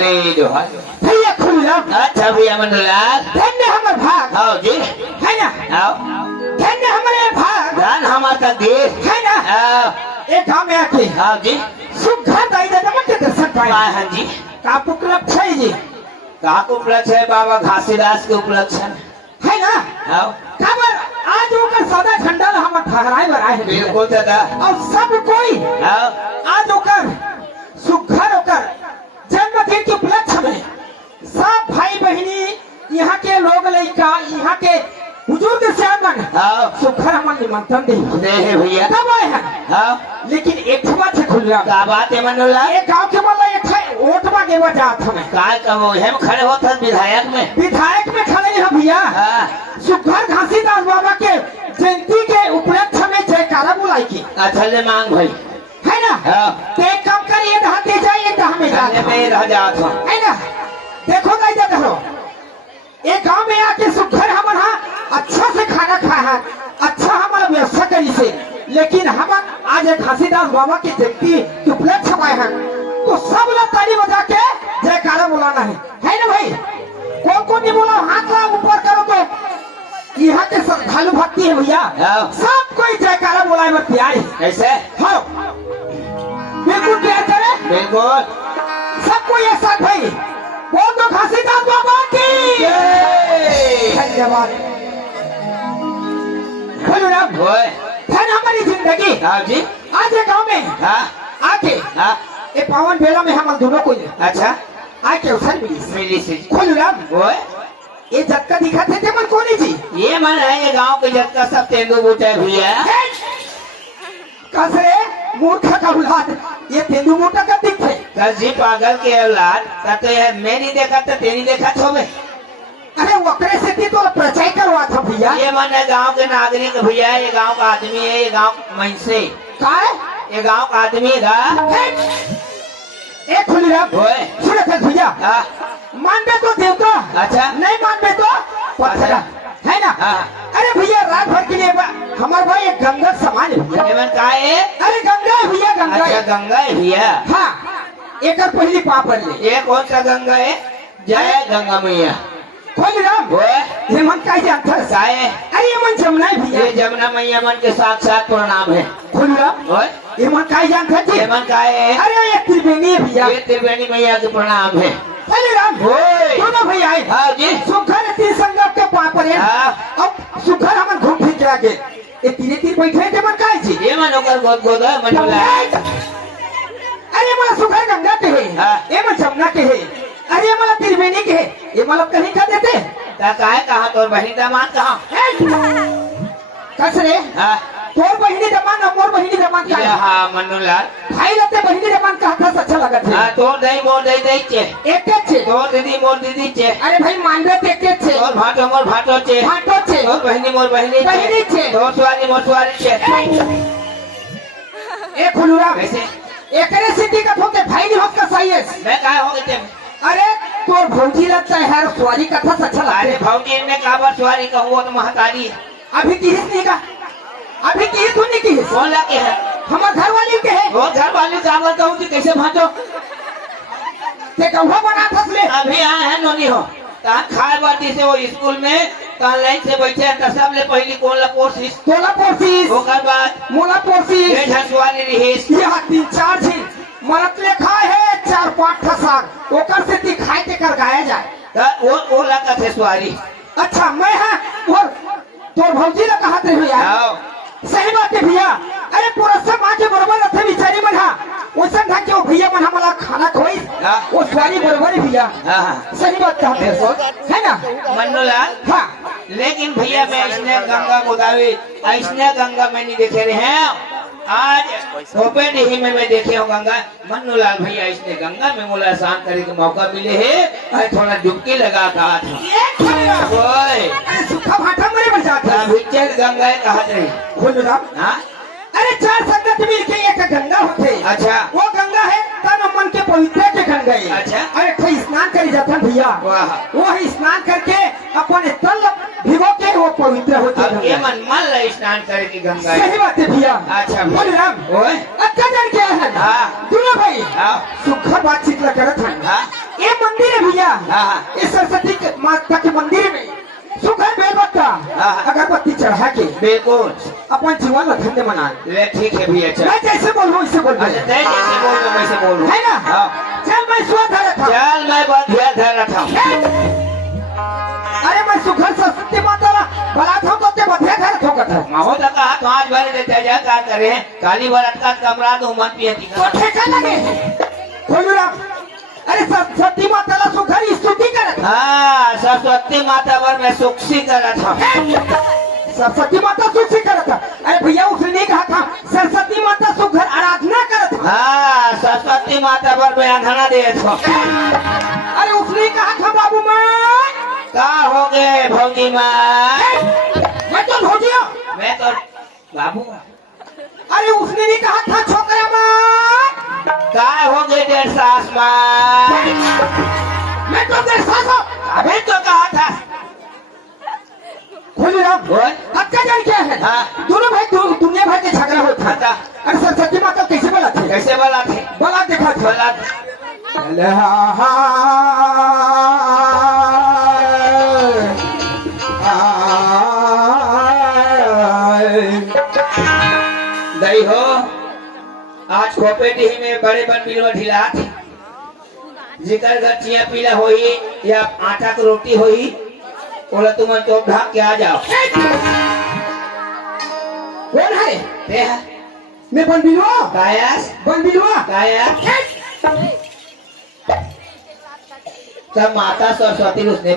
भैया खुला अच्छा भैया मंडलाल धन्य हमर भाग आओ जी है ना आओ धन्य हमरे भाग धन हमारा देश है ना आओ एक गांव में आके आओ जी सुखा दाई दादा मत दर्शन पाए हाँ जी का उपलब्ध है जी कहाँ को उपलक्ष्य है बाबा घासीदास के उपलक्ष्य है ना आओ खबर आज ओकर सदा झंडा हम ठहराए बराए है बिल्कुल दादा और सब कोई आओ आज ओकर सुखर ओकर जन्मदिन के उपलक्ष्य में सब भाई बहनी यहाँ के लोग लड़का यहाँ के बुजुर्ग श्यामन आओ सुखर हम निमंत्रण दे है भैया कब आए हैं आओ लेकिन एक बात है खुल रहा क्या बात है मंडलाल एक गांव के वाला एक है ओटवा के वजह हमें काय कहो हम खड़े होते विधायक में विधायक में खड़े हैं भैया हाँ सुखर घासीदास बाबा के जयंती के उपलक्ष्य में जयकारा बुलाई की अच्छा ले मांग भाई है ना हाँ ते कम कर ये ढाते जाए ये हमें जाने में रह जात हूँ है ना देखो नहीं जा करो एक गांव में आके सुखर हम अच्छा से खाना खाया है अच्छा हमारा व्यवस्था करी से लेकिन हम आज एक घासीदास बाबा की जयंती के उपलक्ष्य में हैं तो सब लोग ताली बजा के जयकारा बुलाना है ना भाई कौन कौन नहीं बोला हाथ ला ऊपर करो तो यहाँ के श्रद्धालु भक्ति है भैया हाँ। सब कोई जयकारा बुलाए में तैयार है कैसे हाँ बिल्कुल तैयार करे बिल्कुल सबको ये साथ भाई बोल दो घासीदास बाबा की धन्यवाद बोलो ना ओए धन हमारी जिंदगी हाँ जी आज ये गाँव में हाँ आके हाँ ये पावन बेला में हम दोनों को अच्छा आके अवसर मिली मेरी से खोलो ना ओए ये झटका दिखा थे मन कौन जी ये मन है ये गांव के जब का सब तेंदु बूटे भैया कसरे मूर्ख का औलाद ये तेंदु मोटा का दिखे कजी पागल के औलाद कहते हैं मैं नहीं देखा तो तेरी देखा छोबे अरे वक्रे से थी तो प्रचार करवा था भैया ये मन है गांव के नागरिक भैया ये गांव का आदमी है ये गांव महिषे का है ये गांव का आदमी था एक खुली रहा ओए सुनो फिर भैया हाँ मान बे तो देवता अच्छा नहीं मान बे तो पत्थर है ना हाँ अरे भैया रात भर के लिए हमारे भाई एक गंगा समान है भैया ये मन का है अरे गंगा है भैया गंगा अच्छा है गंगा है भैया हाँ एक पहली पाप ले ये कौन सा गंगा है जय गंगा मैया खोल राम ओए ये मन का जानता है का है अरे ये मन जमुना है भैया ये जमुना मैया मन के साक्षात प्रणाम है खोल राम ओए ये मन का जानता है ये जी मन का है अरे ये त्रिवेणी है भैया ये त्रिवेणी मैया के प्रणाम है अरे राम ओए दोनों भैया आए हाँ जी सुखर तीन संगम के पाप पर है हाँ अब सुखर हम घूम फिर के आगे ये तीन तीन बैठे थे मन का है जी ये मन होकर गोद गोद है मंडला अरे मला सुखर गंगा के है हाँ। ये मन जमुना के है अरे ये मला त्रिवेणी के है ये मला कहीं का देते कहाँ तोर बहनी दामाद कहाँ कसरे हाँ तोर बहिनी जमान मोर बहिनी जमान का ये हाँ मंडलाल भाई लगते बहिनी जमान का हाथ अच्छा लगा थे हाँ तोर दही मोर दही दही चे एक छे तोर दीदी मोर दीदी चे अरे भाई मानवे एक छे तोर भाटो मोर भाटो चे फाटो छे तोर बहनी मोर बहनी बहिनी छे। तोर सुवारी मोर सुवारी चे एक खुलूरा कैसे एकरे सिटी का ठोके भाई नहीं होत का सही है मैं कहा हो गए अरे तोर भौजी लगता है यार सवारी कथा अच्छा लगा अरे भाऊजी ने कहा बार सुवारी कहूँ तो महतारी है अभी की नहीं का अभी की तू नहीं की कौन लगे है हमार घर वाली के है वो घर वाले का कहूँ कि कैसे भाटो ते कौवा बना था ले अभी आए हैं नोनी हो तान खाए बाती से वो स्कूल में तान लाइन से बैठे त सबले पहली कौन ला कोशिश तोला पोसिस ओकर बाद मोला पोसिस ये झसवानी रहीस यहाँ 3-4 झील मरत लेखा है 4-5 ठसाक ओकर से दिखाई के कर गाया जाए त वो ला कथे सवारी अच्छा मैं है और तोर भौजी ला कहत रही यार आओ सही बात है भैया अरे पूरा सब आके बरोबर रथे बिचारी मन हा वैसा ढंग के वो भैया मन हमला खाना खोई हाँ। वो स्वारी बरोबर है भैया हाँ सही बात कहते हो है ना मन्नूलाल हाँ लेकिन भैया मैं इसने गंगा गोदावरी ऐसने गंगा मैं नहीं देखे रहे हैं आज सोपे नहीं में मैं देखे हूँ गंगा मन्नूलाल भैया इसने गंगा में मोला स्नान करने का मौका मिले है और थोड़ा डुबकी लगा कहा था ये खोलिया ओए अरे सूखा भाटा मरे बन जाता भिक्षक गंगा कहा रही खोलो हाँ अरे 4 संगत मिलके एक गंगा होते अच्छा वो गंगा है तन मन के पवित्र के गंगा है अच्छा। अरे कोई स्नान करी जाता भैया वाह। वो ही स्नान करके अपने तल भिगो के वो पवित्र होते अब ये मन ला स्नान करे की गंगा है सही बात है भैया अच्छा। बोले राम ओए अच्छा जान क्या है हाँ। दूल्हा भाई हाँ। सुखर बातचीत ला करत है हाँ। ये मंदिर है भैया हाँ। ये सरस्वती के माता के मंदिर में सुखर बेलपत्ता हाँ। अगरबत्ती चढ़ा के बिल्कुल अपन जीवन में धन्य मना ले ठीक है भैया चल मैं जैसे बोलूँ वैसे बोल अच्छा तय जैसे बोल रहा वैसे बोल है ना हाँ। चल मैं स्वाद आ था चल मैं बहुत ध्यान धर रहा था अरे मैं सुखर सरस्वती माता ला बला था तो ते बधे घर ठोकत है माहो तो कहा तो आज भरे देते जा क्या करे काली बरत का कमरा दो मन पिए थी तो ठेका लगे खोलू राम अरे सरस्वती माता ला सुखर स्तुति करत हाँ सरस्वती माता पर मैं सुखसी कर रहा था सरस्वती माता स्तुति करत था अरे भैया उसने नहीं कहा था सरस्वती माता सुखर आराधना करत था हाँ सरस्वती माता पर मैं अंधना दे था अरे उसने कहा था बाबू मैं का हो गए भौजी माँ मैं तो भौजिया मैं तो बाबू अरे उसने नहीं कहा था छोकरा माँ का हो गए 1.5 सास माँ मैं तो देर सासो अबे तो कहा था खोलू राम बोल अच्छा जान क्या है हाँ। दोनों भाई दुनिया भर के झगड़ा होता है बता अरे सरस्वती माता कैसे बोला थे कैसे बोला थे बोला देखा था बोला दही हो आज खोपे डी में बड़े बन मिलवा ढिला थे जिकर घर चिया पीला होई या आटा की रोटी होई ओला तुम तो ढाक के आ जाओ कौन है ते है मैं बन बिलवा कायास बन बिलवा कायास तब माता सरस्वती उसने